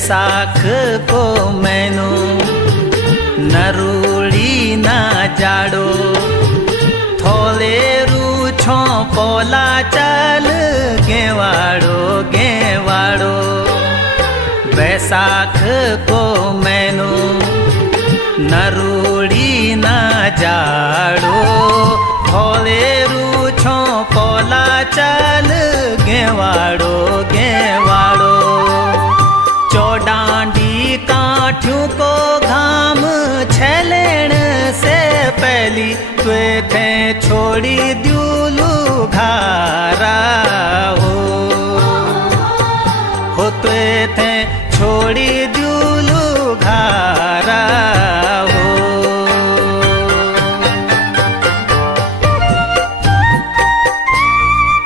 बैसाख को मैनू नरूड़ी ना जाड़ो थोले रूछो पोला चल गेवाड़ो गेवाड़ो। बैसाख को मैनू नरूड़ी ना जाड़ो थोले रूछो पोला चल गेवाड़ो गेवाड़ो। चौडांडी काठियों को घाम छलेण से पहली त्वे थे छोड़ी द्यूलू घार